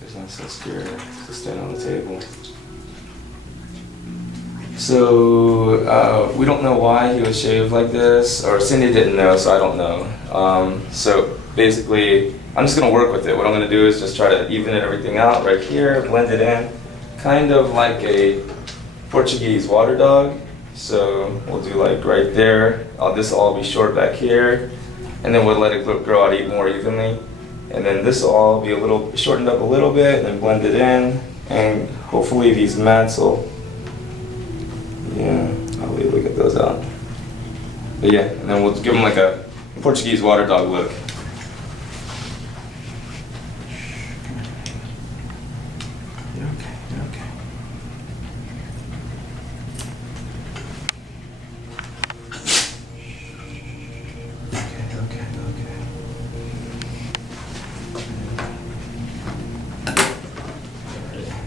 Because I'm so scared to stand on the table. So we don't know why he was shaved like this, or Cindy didn't know, so I don't know. So basically, I'm just gonna work with it. What I'm gonna do is just try to even everything out right here, blend it in, kind of like a Portuguese water dog. So we'll do like right there. This will all be short back here, and then we'll let it grow out even more evenly. And then this will all be a little shortened up a little bit, and then blend it in, and hopefully these mats will. Yeah, I'll be able to get those out. But yeah, and then we'll give them like a Portuguese water dog look. You're okay, you're okay. Okay.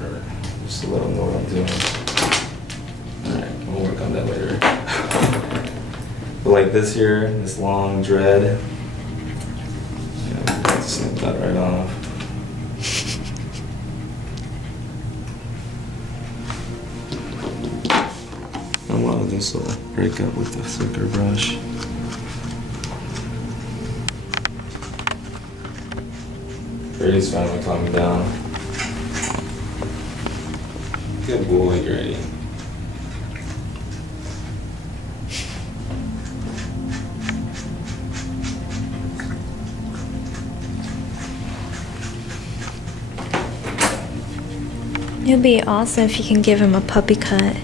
Alright. Just to let them know what I'm doing. We'll work on that later. But like this here, this long dread, yeah, we'll snip that right off. And a lot of this will break up with the thicker brush. Grady's finally calming down. Good boy, Grady. It'd be awesome if you can give him a puppy cut.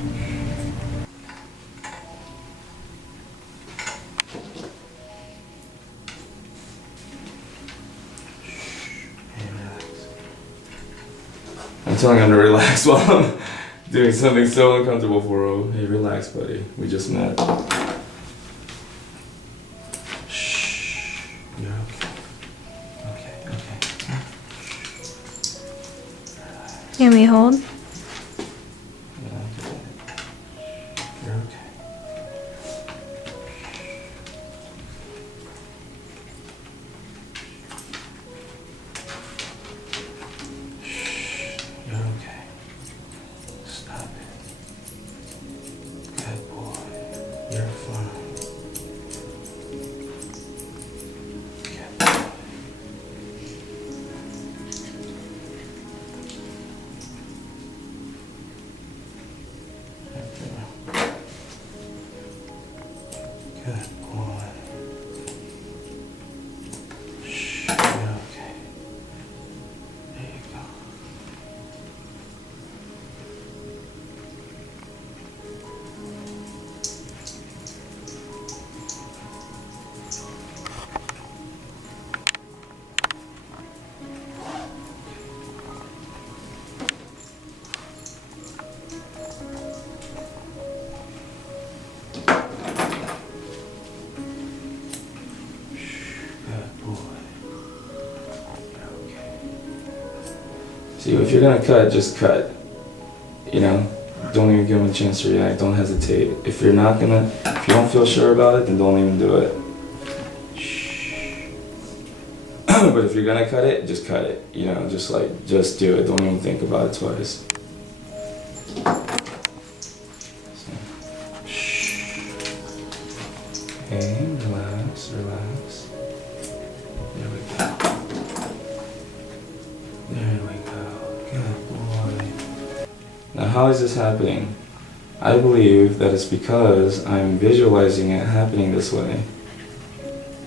I'm telling him to relax while I'm doing something so uncomfortable for him. Hey, relax, buddy. We just met. Shh. You're okay. Okay. Can we hold? Yeah, you're okay. You're okay. Stop it. Good boy. You're fine. Good boy. Good boy. Shh, you're okay. There you go. Good boy. You're okay. See, if you're gonna cut, just cut. You know, don't even give them a chance to react. Don't hesitate. If you're not gonna, if you don't feel sure about it, then don't even do it. Shh. But if you're gonna cut it, just cut it. You know, just do it. Don't even think about it twice. Shh. Okay, relax, relax. There we go. There we go. Good boy. Now, how is this happening? I believe that it's because I'm visualizing it happening this way.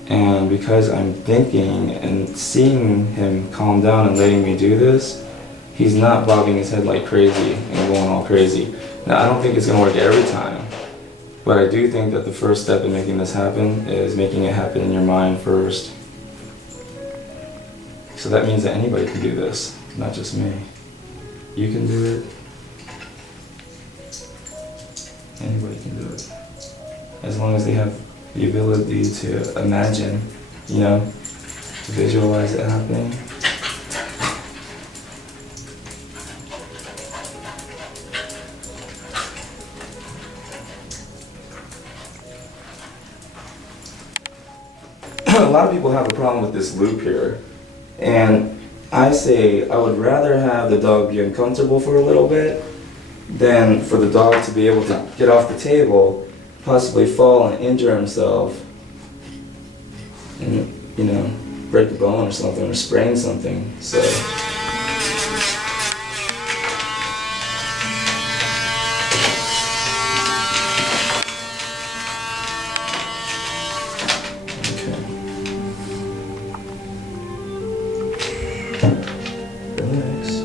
And because I'm thinking and seeing him calm down and letting me do this, he's not bobbing his head like crazy and going all crazy. Now, I don't think it's going to work every time. But I do think that the first step in making this happen is making it happen in your mind first. So that means that anybody can do this, not just me. You can do it. Anybody can do it. As long as they have the ability to imagine, you know, to visualize it happening. A lot of people have a problem with this loop here, and I say I would rather have the dog be uncomfortable for a little bit than for the dog to be able to get off the table, possibly fall and injure himself, and, you know, break a bone or something or sprain something. So. Relax.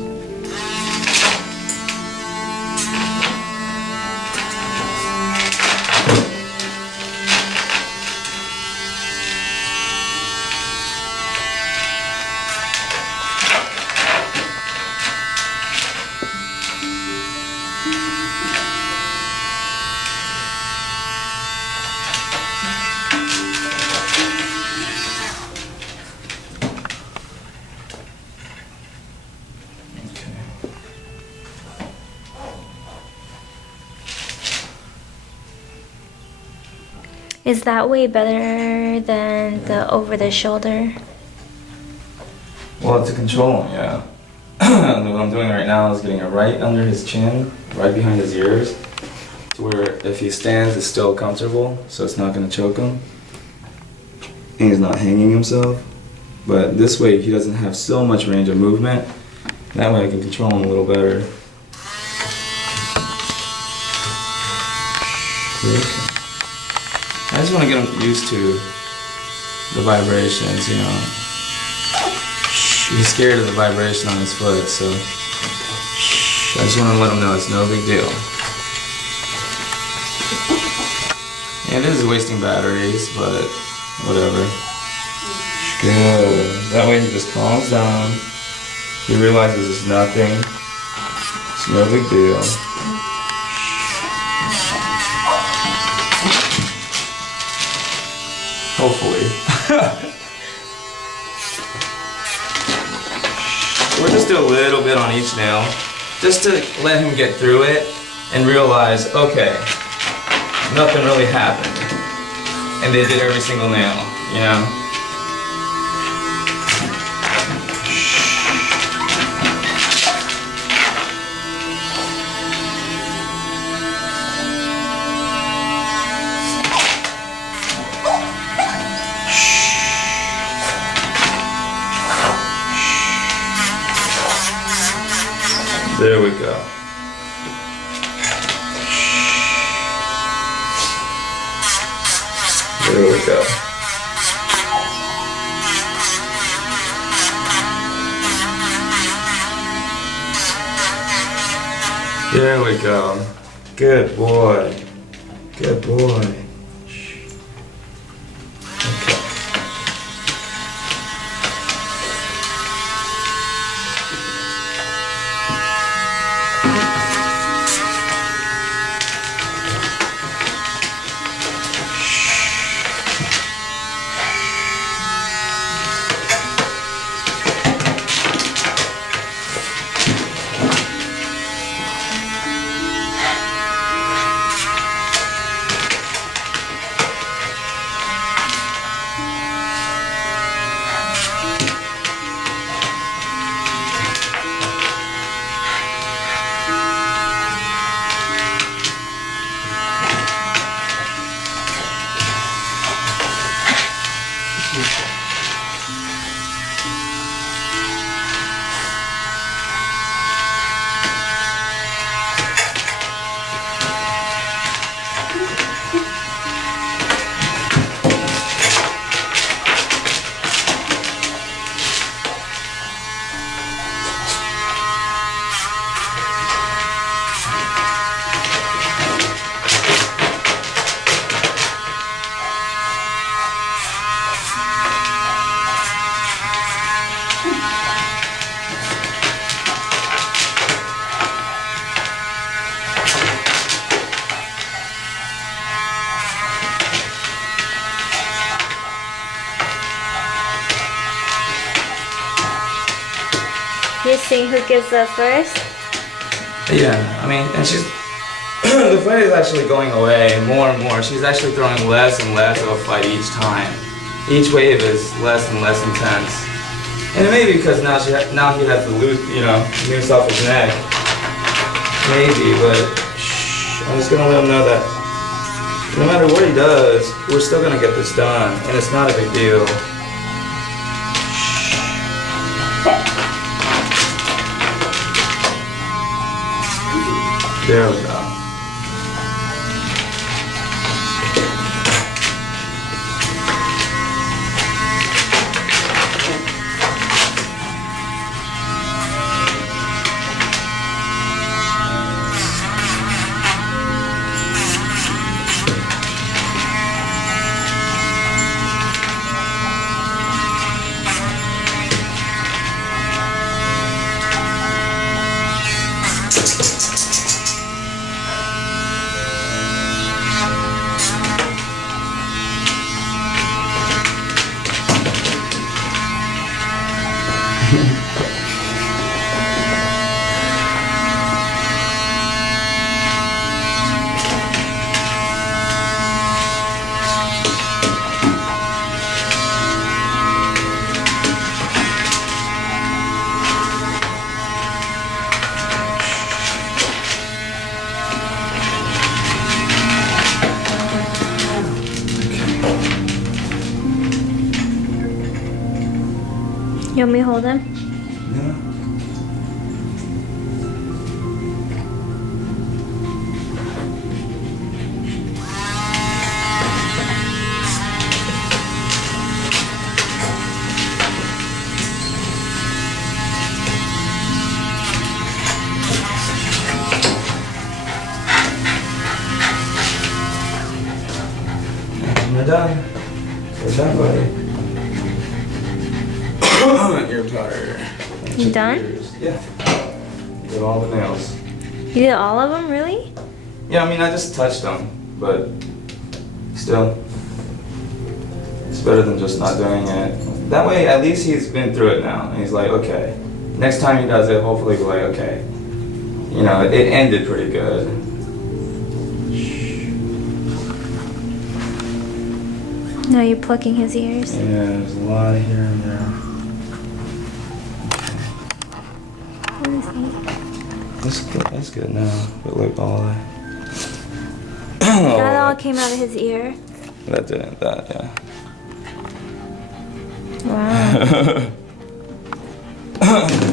Is that way better than the over the shoulder? Well, to control him, yeah. What I'm doing right now is getting it right under his chin, right behind his ears, to where if he stands, it's still comfortable, so it's not going to choke him. And he's not hanging himself. But this way, he doesn't have so much range of movement. That way I can control him a little better. Okay. I just want to get him used to the vibrations, you know. He's scared of the vibration on his foot, so I just want to let him know it's no big deal. And it is wasting batteries, but whatever. Good. That way he just calms down. He realizes it's nothing. It's no big deal. Hopefully. We'll just do a little bit on each nail, just to let him get through it and realize, okay, nothing really happened. And they did every single nail, you know? There we go. There we go. There we go. Good boy. Good boy. You see who gives up first? Yeah, I mean, and she's, the fight is actually going away more and more. She's actually throwing less and less of a fight each time. Each wave is less and less intense. And it may be because now he has the loose, noose off his neck. Maybe, but I'm just gonna let him know that no matter what he does, we're still gonna get this done, and it's not a big deal. There we go. You want me to hold him? Yeah. We're done. We're done, buddy. Ear powder. You done? Yeah. Did all the nails. You did all of them, really? Yeah, I mean, I just touched them, but still, it's better than just not doing it. That way, at least he's been through it now, and he's like, okay. Next time he does it, hopefully he'll be like, okay. It ended pretty good. No, you're plucking his ears. Yeah, there's a lot of here and there. What is he? That's good. That's good now. But look, all that. That all came out of his ear. That didn't. That, yeah. Wow.